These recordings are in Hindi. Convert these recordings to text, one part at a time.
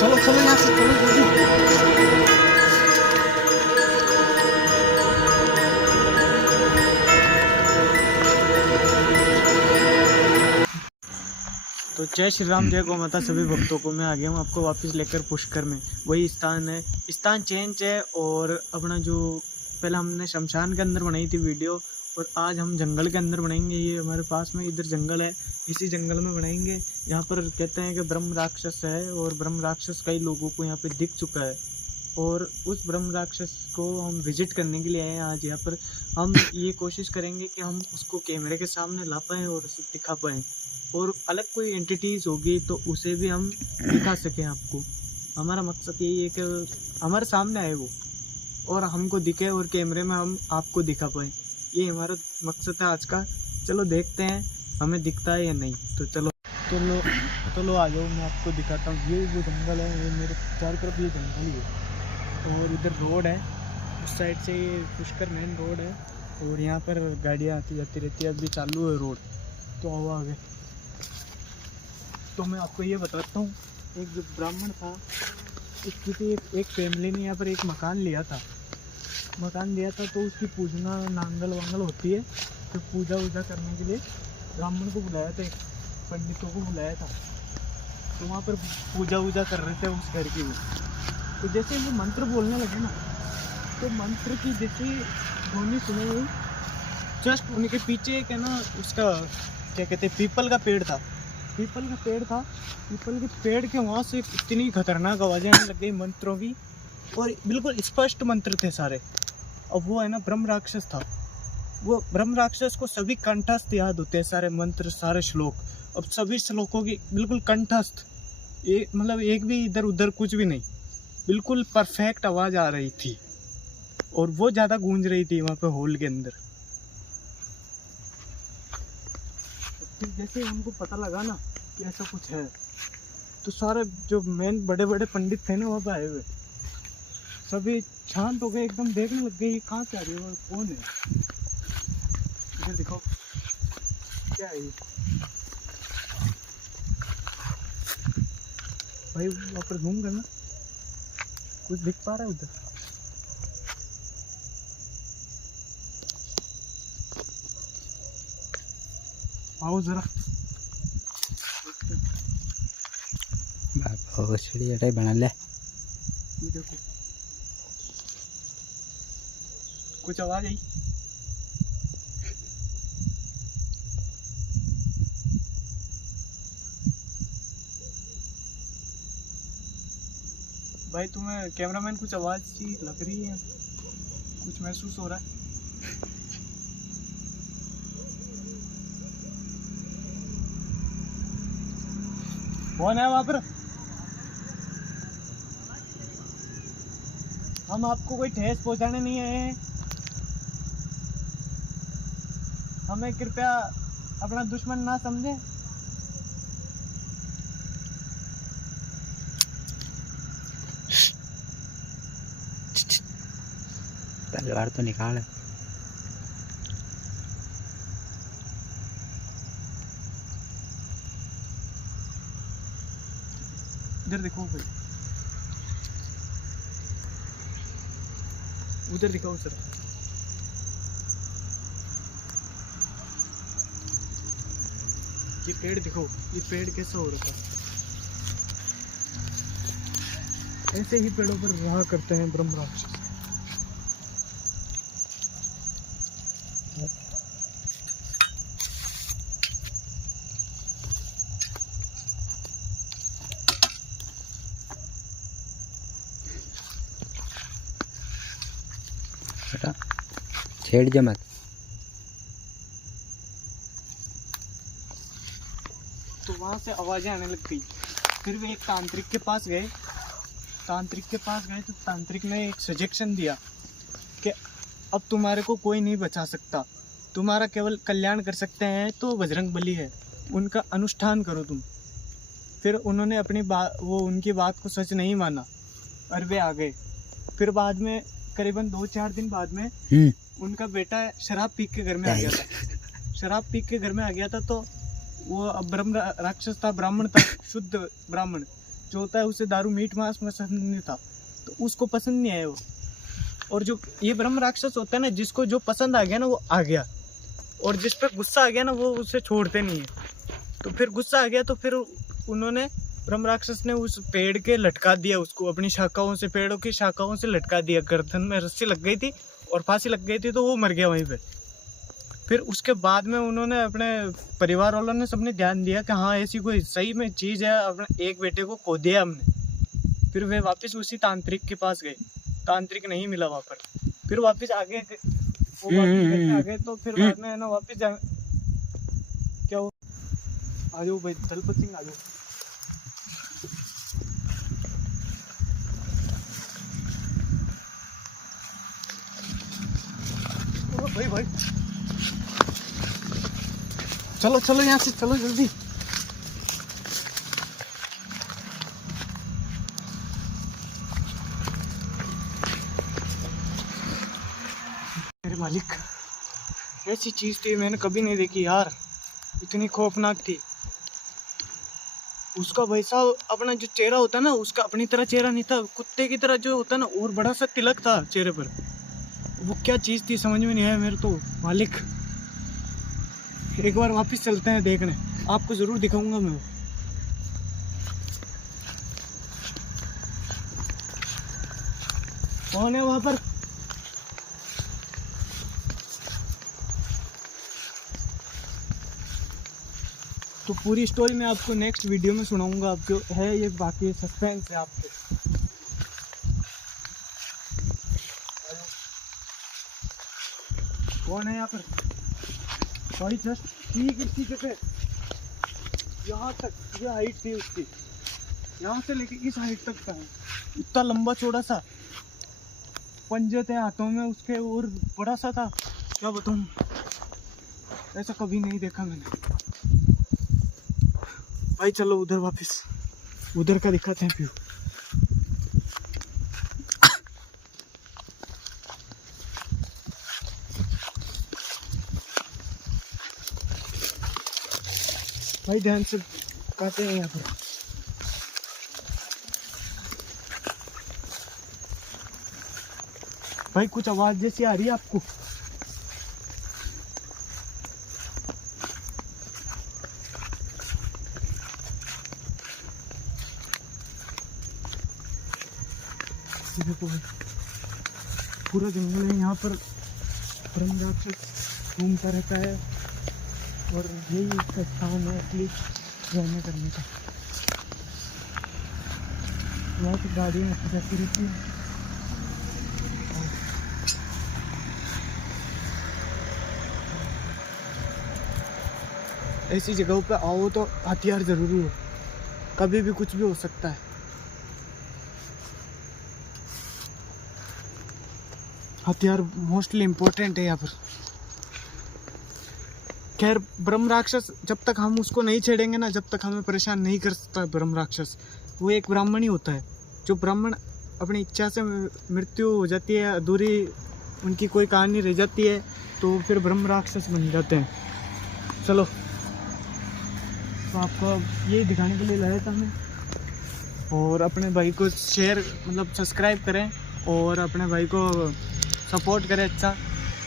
चलो चलो यहाँ से चलो जल्दी। तो जय श्री राम, जय गौ माता सभी भक्तों को। मैं आ गया हूँ आपको वापस लेकर पुष्कर में। वही स्थान है, स्थान चेंज है। और अपना जो पहले हमने शमशान के अंदर बनाई थी वीडियो, और आज हम जंगल के अंदर बनाएंगे। ये हमारे पास में इधर जंगल है, इसी जंगल में बनाएंगे। यहाँ पर कहते हैं कि ब्रह्म राक्षस है, और ब्रह्म राक्षस कई लोगों को यहाँ पे दिख चुका है। और उस ब्रह्म राक्षस को हम विजिट करने के लिए आए हैं आज यहाँ पर। हम ये कोशिश करेंगे कि हम उसको कैमरे के सामने ला पाएँ और उसे दिखा पाएँ, और अलग कोई एंटिटीज होगी तो उसे भी हम दिखा सकें आपको। हमारा मकसद यही है कि हमारे सामने आए वो और हमको दिखे, और कैमरे में हम आपको दिखा पाएँ। ये हमारा मकसद है आज का। चलो देखते हैं हमें दिखता है या नहीं। तो चलो आ जाओ, मैं आपको दिखाता हूँ। ये जो जंगल है, ये मेरे चारों तरफ ये जंगल ही है। और इधर रोड है, उस साइड से ये पुष्कर मेन रोड है, और यहाँ पर गाड़ियाँ आती जाती रहती है। अभी चालू है रोड, तो आओ आगे। तो मैं आपको ये बताता हूँ, एक जो ब्राह्मण था, उसकी थी एक फैमिली ने यहाँ पर एक मकान लिया था। तो उसकी पूजना नांगल वांगल होती है, तो पूजा वूजा करने के लिए ब्राह्मण को बुलाया था, एक पंडितों को बुलाया था। तो वहाँ पर पूजा वूजा कर रहे थे उस घर की वो। तो जैसे वो मंत्र बोलने लगे ना, तो मंत्र की जैसे ध्वनि सुनी हुई, जस्ट उनके पीछे एक है ना, उसका क्या कहते हैं, पीपल का पेड़ था। पीपल के पेड़ के वहाँ से इतनी खतरनाक आवाज़ें आने लग गई मंत्रों की, और बिल्कुल स्पष्ट मंत्र थे सारे। अब वो है ना ब्रह्म राक्षस था। वो ब्रह्म राक्षस को सभी कंठस्थ याद होते हैं, सारे मंत्र सारे श्लोक। अब सभी श्लोकों की बिल्कुल कंठस्थ, मतलब एक भी इधर उधर कुछ भी नहीं, बिल्कुल परफेक्ट आवाज़ आ रही थी, और वो ज़्यादा गूंज रही थी वहाँ पे हॉल के अंदर। फिर जैसे हमको पता लगा ना कि ऐसा कुछ है, तो सारे जो मेन बड़े बड़े पंडित थे ना वहाँ पे आए हुए, सभी शांत हो गए एकदम, देखने लग गए ये कहाँ से आ रही है, कौन है। इधर दिखाओ क्या है ये भाई, वहाँ पर घूम करना कुछ दिख पा रहा है उधर? आओ जरा। सीढ़ी बना ले। देखो कुछ आवाज आई? भाई तुम्हें कैमरामैन कुछ आवाज सी लग रही है, कुछ महसूस हो रहा है? कौन है वहां पर? हम आपको कोई ठेस पहुंचाने नहीं आए हैं। हमें कृपया अपना दुश्मन ना समझे। तलवार तो निकाल। इधर देखो भाई, उधर दिखाओ सर। ये पेड़ दिखाओ, ये पेड़ कैसा हो रखा है? ऐसे ही पेड़ों पर रहा करते हैं ब्रह्म राक्षस। छेड़ जा मत। तो वहां से आवाजें आने लग गई। फिर वे एक तांत्रिक के पास गए। तो तांत्रिक ने एक सजेशन दिया कि अब तुम्हारे को कोई नहीं बचा सकता, तुम्हारा केवल कल्याण कर सकते हैं तो बजरंग बली है, उनका अनुष्ठान करो तुम। फिर उन्होंने अपनी बात, वो उनकी बात को सच नहीं माना और वे आ गए। फिर बाद में करीबन 2-4 दिन बाद में उनका बेटा शराब पी के घर में आ गया था। तो वो अब ब्रह्म राक्षस था, ब्राह्मण था, शुद्ध ब्राह्मण। जो होता है उसे दारू मीट मांस पसंद नहीं था, तो उसको पसंद नहीं आया वो। और जो ये ब्रह्म राक्षस होता है ना, जिसको जो पसंद आ गया ना वो आ गया, और जिस पर गुस्सा आ गया ना वो उसे छोड़ते नहीं है। तो फिर गुस्सा आ गया तो फिर उन्होंने, ब्रह्म राक्षस ने उस पेड़ के लटका दिया उसको, अपनी शाखाओं से, पेड़ों की शाखाओं से लटका दिया। गर्दन में रस्सी लग गई थी और फांसी लग गई थी, तो वो मर गया वहीं पे। फिर उसके बाद में उन्होंने, अपने परिवार वालों ने सबने ध्यान दिया कि हाँ ऐसी कोई सही में चीज़ है, अपने एक बेटे को खो दिया हमने। फिर वे वापस उसी तांत्रिक के पास गए, तांत्रिक नहीं मिला वहाँ पर। फिर वापस आगे वो वापस घर पे आ गए, तो फिर बाद में है ना वापस क्या हो, आ जाओ भाई दलपत सिंह आ जाओ। भाई भाई चलो चलो यहाँ से चलो जल्दी। मेरे मालिक, ऐसी चीज थी मैंने कभी नहीं देखी यार, इतनी खौफनाक थी। उसका वैसा अपना जो चेहरा होता ना, उसका अपनी तरह चेहरा नहीं था, कुत्ते की तरह जो होता ना, और बड़ा सा तिलक था चेहरे पर। वो क्या चीज थी समझ में नहीं आया मेरे तो मालिक। एक बार वापस चलते हैं देखने, आपको जरूर दिखाऊंगा मैं। कौन है वहां पर? तो पूरी स्टोरी मैं आपको नेक्स्ट वीडियो में सुनाऊंगा। आपको है ये, बाकी सस्पेंस है आपको। कौन है यहाँ पर? भाई जस्ट ठीक इसी जगह, यहाँ तक ये हाइट थी उसकी, यहाँ से लेके इस हाइट तक का है। इतना लंबा चौड़ा सा, पंजे थे हाथों में उसके, और बड़ा सा था, क्या बताऊँ, ऐसा कभी नहीं देखा मैंने। भाई चलो उधर वापस, उधर का दिखाते हैं व्यू। भाई ध्यान से काटे हैं यहाँ पर। भाई कुछ आवाज जैसी आ रही है आपको? देखो भाई पूरा जंगल है यहाँ पर, ब्रह्म राक्षस घूमता रहता है, और यही इसका स्थान है असली रहने करने का। यहाँ पर गाड़ियाँ जाती रहती हैं। ऐसी जगहों पे आओ तो हथियार जरूरी हो, कभी भी कुछ भी हो सकता है। हथियार मोस्टली इम्पोर्टेंट है यहाँ पर। खैर ब्रह्म राक्षस, जब तक हम उसको नहीं छेड़ेंगे ना, जब तक हमें परेशान नहीं कर सकता ब्रह्म राक्षस। वो एक ब्राह्मण ही होता है। जो ब्राह्मण अपनी इच्छा से मृत्यु हो जाती है, अधूरी उनकी कोई कहानी रह जाती है, तो फिर ब्रह्म राक्षस बन जाते हैं। चलो, तो आपको यही दिखाने के लिए लाया था मैं। और अपने भाई को शेयर, मतलब सब्सक्राइब करें, और अपने भाई को सपोर्ट करें अच्छा,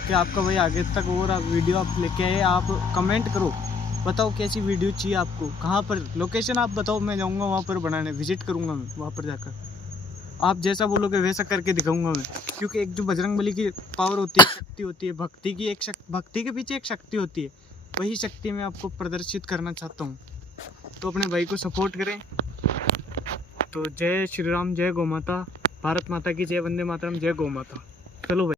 कि आपका भाई आगे तक और आप वीडियो आप लेके आए। आप कमेंट करो, बताओ कैसी वीडियो चाहिए आपको, कहाँ पर लोकेशन आप बताओ, मैं जाऊँगा वहाँ पर बनाने, विजिट करूँगा मैं वहाँ पर जाकर। आप जैसा बोलोगे वैसा करके दिखाऊंगा मैं। क्योंकि एक जो बजरंगबली की पावर होती है, शक्ति होती है, भक्ति की एक भक्ति के पीछे एक शक्ति होती है, वही शक्ति मैं आपको प्रदर्शित करना चाहता हूँ। तो अपने भाई को सपोर्ट करें। तो जय श्री राम, जय गौ माता, भारत माता की जय, वंदे मातरम, जय गौ माता। चलो भाई,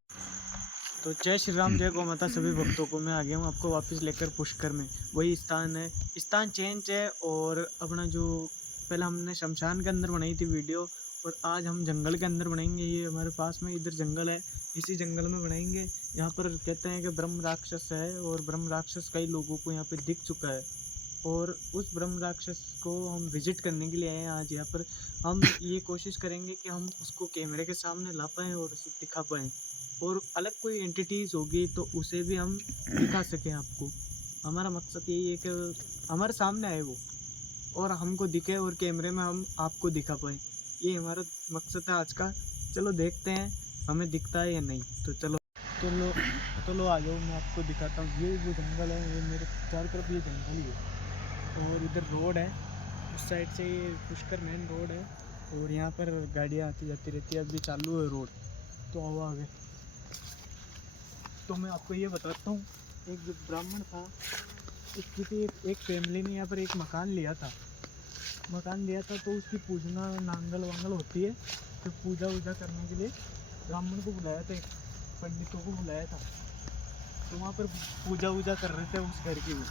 तो जय श्री राम, जय गौ माता सभी भक्तों को। मैं आ गया हूँ आपको वापस लेकर पुष्कर में। वही स्थान है, स्थान चेंज है। और अपना जो पहले हमने शमशान के अंदर बनाई थी वीडियो, और आज हम जंगल के अंदर बनाएंगे। ये हमारे पास में इधर जंगल है, इसी जंगल में बनाएंगे। यहाँ पर कहते हैं कि ब्रह्म राक्षस है, और ब्रह्म राक्षस कई लोगों को यहाँ पे दिख चुका है, और उस ब्रह्म राक्षस को हम विजिट करने के लिए आए हैं आज यहाँ पर। हम ये कोशिश करेंगे कि हम उसको कैमरे के सामने ला पाएँ और उसे दिखा पाएँ, और अलग कोई एंटिटीज़ होगी तो उसे भी हम दिखा सकें आपको। हमारा मकसद यही है कि हमारे सामने आए वो, और हमको दिखे और कैमरे में हम आपको दिखा पाए। ये हमारा मकसद है आज का। चलो देखते हैं हमें दिखता है या नहीं। तो चलो तो लो आ जाओ, मैं आपको दिखाता हूँ। ये वो जंगल है, ये मेरे चारों तरफ ये जंगल ही है और इधर रोड है, उस साइड से ये पुष्कर मेन रोड है और यहाँ पर गाड़ियाँ आती जाती रहती है। अभी चालू है रोड, तो आओ आगे। तो मैं आपको ये बताता हूँ, एक जो ब्राह्मण था, एक फैमिली ने यहाँ पर एक मकान लिया था। तो उसकी पूजना नांगल वांगल होती है, तो पूजा वूजा करने के लिए ब्राह्मण को बुलाया था, एक पंडितों को बुलाया था। तो वहाँ पर पूजा वूजा कर रहे थे उस घर की वो।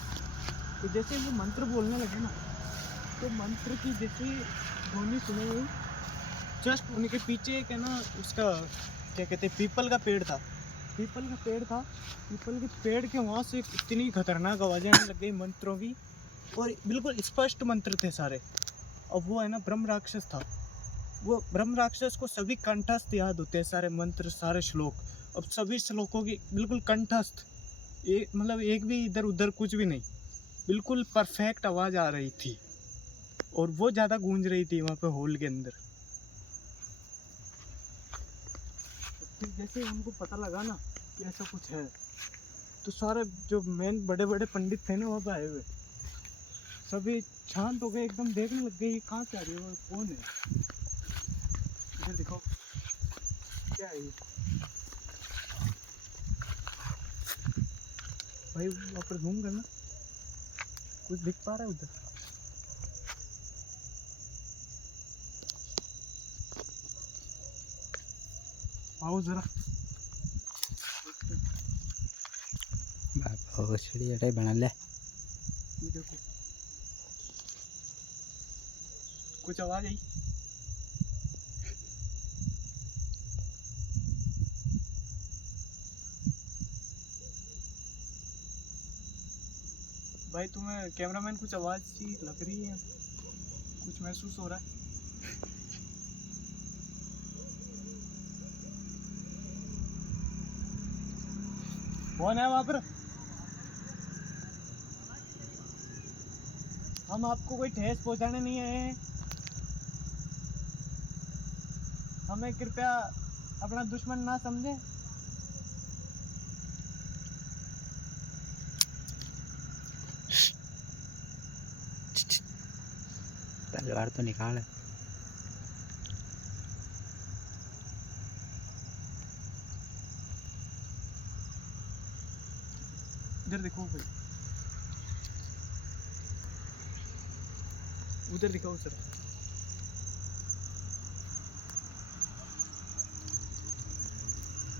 तो जैसे वो मंत्र बोलने लगे ना, तो मंत्र की जैसे ध्वनि सुनी हुई, जस्ट उनके पीछे एक है ना, उसका क्या कहते हैं, पीपल का पेड़ था। पीपल के पेड़ के वहाँ से इतनी खतरनाक आवाज़ें आने लग गई मंत्रों की, और बिल्कुल स्पष्ट मंत्र थे सारे। अब वो है ना ब्रह्म राक्षस था, वो ब्रह्म राक्षस को सभी कंठस्थ याद होते हैं, सारे मंत्र सारे श्लोक। अब सभी श्लोकों की बिल्कुल कंठस्थ, मतलब एक भी इधर उधर कुछ भी नहीं, बिल्कुल परफेक्ट आवाज़ आ रही थी और वो ज़्यादा गूंज रही थी वहाँ पे हॉल के अंदर। फिर जैसे उनको पता लगा ना कि ऐसा कुछ है, तो सारे जो मेन बड़े बड़े पंडित थे ना वहाँ पे आए हुए, सभी शांत हो गए, एकदम देखने लग गए ये कहाँ से आ रही है और कौन है। इधर दिखाओ क्या है ये भाई, वहाँ पर घूम करना कुछ दिख पा रहा है उधर? आओ जरा। घोसड़ी टाइप बना ले। ये देखो कुछ आवाज आई। भाई तुम्हें कैमरामैन कुछ आवाज सी लग रही है, कुछ महसूस हो रहा है? कौन है वहां पर? हम आपको कोई ठेस पहुंचाने नहीं आए हैं, हमें कृपया अपना दुश्मन ना समझे। तलवार तो निकाल। इधर देखो भाई, उधर दिखाओ सर।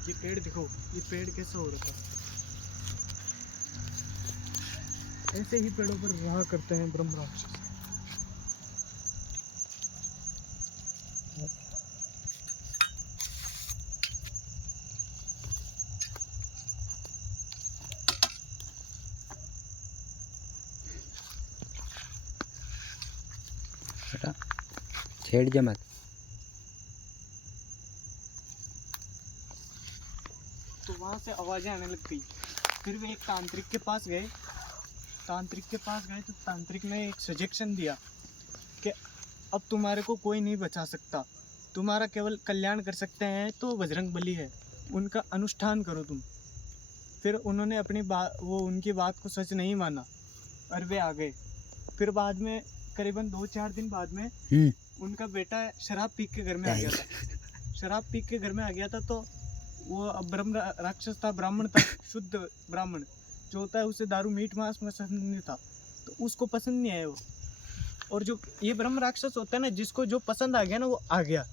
ये पेड़ देखो, ये पेड़ कैसा हो रखा। ऐसे ही पेड़ों पर रहा करते हैं ब्रह्म राक्षस। बेटा छेड़ जा मत। तो वहां से आवाजें आने लग गई। फिर वे एक तांत्रिक के पास गए, तो तांत्रिक ने एक सजेशन दिया कि अब तुम्हारे को कोई नहीं बचा सकता, तुम्हारा केवल कल्याण कर सकते हैं तो बजरंग बली है, उनका अनुष्ठान करो तुम। फिर उन्होंने अपनी बात, वो उनकी बात को सच नहीं माना और वे आ गए। फिर बाद में करीबन 2-4 दिन बाद में उनका बेटा शराब पी के घर में आ गया था। तो वो अब ब्रह्म राक्षस था, ब्राह्मण था, शुद्ध ब्राह्मण जो होता है, उसे दारू मीट मांस पसंद नहीं था, तो उसको पसंद नहीं आया वो। और जो ये ब्रह्म राक्षस होता है ना, जिसको जो पसंद आ गया ना वो आ गया,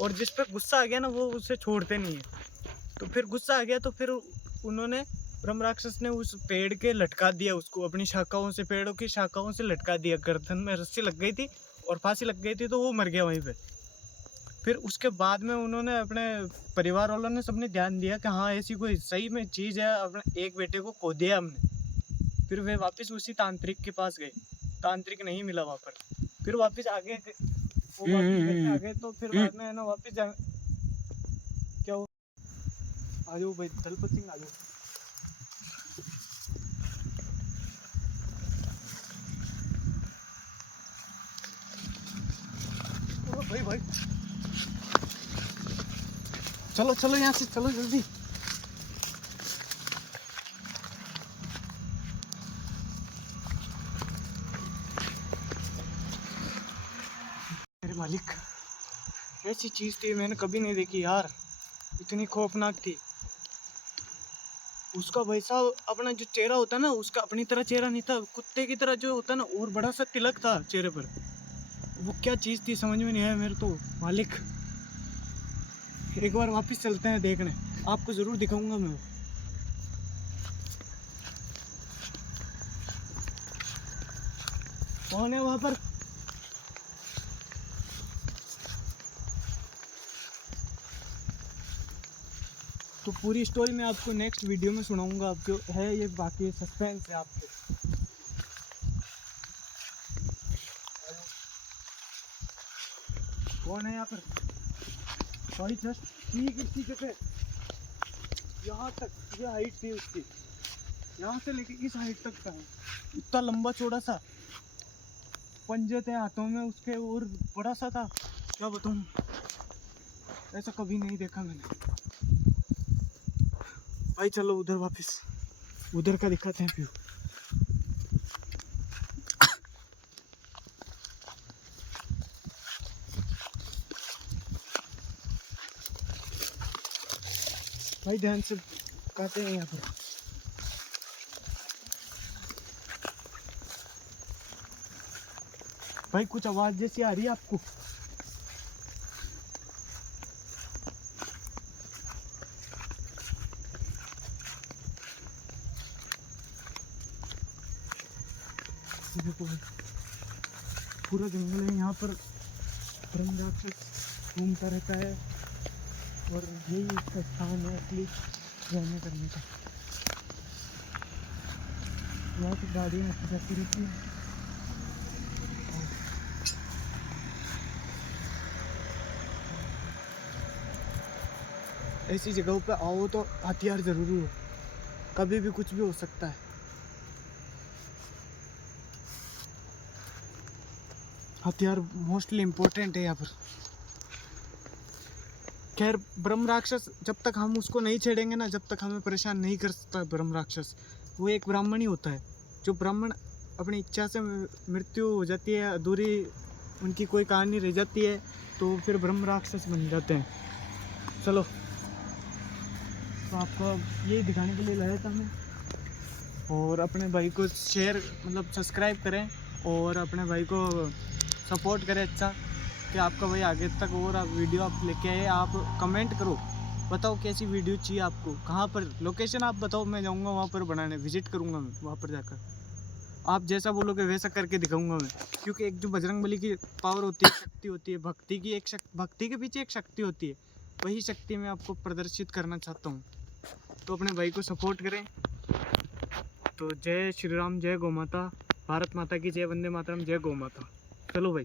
और जिस पर गुस्सा आ गया ना वो उसे छोड़ते नहीं है। तो फिर गुस्सा आ गया, तो फिर उन्होंने ब्रह्म राक्षस ने उस पेड़ के लटका दिया उसको, अपनी शाखाओं से, पेड़ों की शाखाओं से लटका दिया। गर्दन में रस्सी लग गई थी और फांसी लग गई थी, तो वो मर गया वहीं पे। फिर उसके बाद में उन्होंने अपने परिवार वालों ने सबने ध्यान दिया कि हाँ ऐसी कोई सही में चीज़ है, अपने एक बेटे को खो दिया हमने। फिर वे वापस उसी तांत्रिक के पास गए, तांत्रिक नहीं मिला वहाँ पर। फिर वापस आगे वो वापस घर पे आ गए, तो फिर बाद में है ना वापस क्या हो, आ जाओ भाई दलपत सिंह, आ जाओ। भाई भाई चलो चलो यहाँ से चलो जल्दी। मेरे मालिक, ऐसी चीज थी मैंने कभी नहीं देखी यार, इतनी खौफनाक थी। उसका वैसा अपना जो चेहरा होता है ना, उसका अपनी तरह चेहरा नहीं था, कुत्ते की तरह जो होता है ना, और बड़ा सा तिलक था चेहरे पर। वो क्या चीज थी समझ में नहीं आया मेरे तो मालिक। एक बार वापस चलते हैं देखने, आपको जरूर दिखाऊंगा मैं। कौन है वहां पर? तो पूरी स्टोरी मैं आपको नेक्स्ट वीडियो में सुनाऊंगा। आपको है ये बाकी सस्पेंस है आपको। कौन है यहाँ पर? भाई जस्ट ठीक इसी जगह, यहाँ तक ये हाइट थी उसकी, यहाँ से लेके इस हाइट तक का है। इतना लंबा चौड़ा सा, पंजे थे हाथों में उसके, और बड़ा सा था, क्या बताऊँ, ऐसा कभी नहीं देखा मैंने। भाई चलो उधर वापस, उधर का दिखाते हैं व्यू। भाई ध्यान से काटे हैं यहाँ पर। भाई कुछ आवाज जैसी आ रही है आपको? देखो भाई, पूरा जंगल है यहाँ पर, ब्रह्मराक्षस घूमता रहता है, और यही इसका स्थान है असली रहने करने का। यहाँ पर गाड़ियाँ जाती रहती हैं। ऐसी जगहों पे आओ तो हथियार जरूरी हो, कभी भी कुछ भी हो सकता है। हथियार मोस्टली इम्पोर्टेंट है यहाँ पर। खैर ब्रह्म राक्षस, जब तक हम उसको नहीं छेड़ेंगे ना, जब तक हमें परेशान नहीं कर सकता ब्रह्म राक्षस। वो एक ब्राह्मण ही होता है। जो ब्राह्मण अपनी इच्छा से मृत्यु हो जाती है, अधूरी उनकी कोई कहानी रह जाती है, तो फिर ब्रह्म राक्षस बन जाते हैं। चलो, तो आपको यही दिखाने के लिए लाया था मैं। और अपने भाई को शेयर मतलब सब्सक्राइब करें, और अपने भाई को सपोर्ट करें अच्छा, कि आपका भाई आगे तक और आप वीडियो आप लेके आए। आप कमेंट करो, बताओ कैसी वीडियो चाहिए आपको, कहाँ पर लोकेशन आप बताओ, मैं जाऊँगा वहाँ पर बनाने, विजिट करूँगा मैं वहाँ पर जाकर। आप जैसा बोलोगे वैसा करके दिखाऊँगा मैं। क्योंकि एक जो बजरंगबली की पावर होती है, शक्ति होती है, भक्ति की एक भक्ति के पीछे एक शक्ति होती है, वही शक्ति मैं आपको प्रदर्शित करना चाहता हूँ। तो अपने भाई को सपोर्ट करें। तो जय श्री राम, जय गौ माता, भारत माता की जय, वंदे मातरम, जय गौ माता। चलो भाई।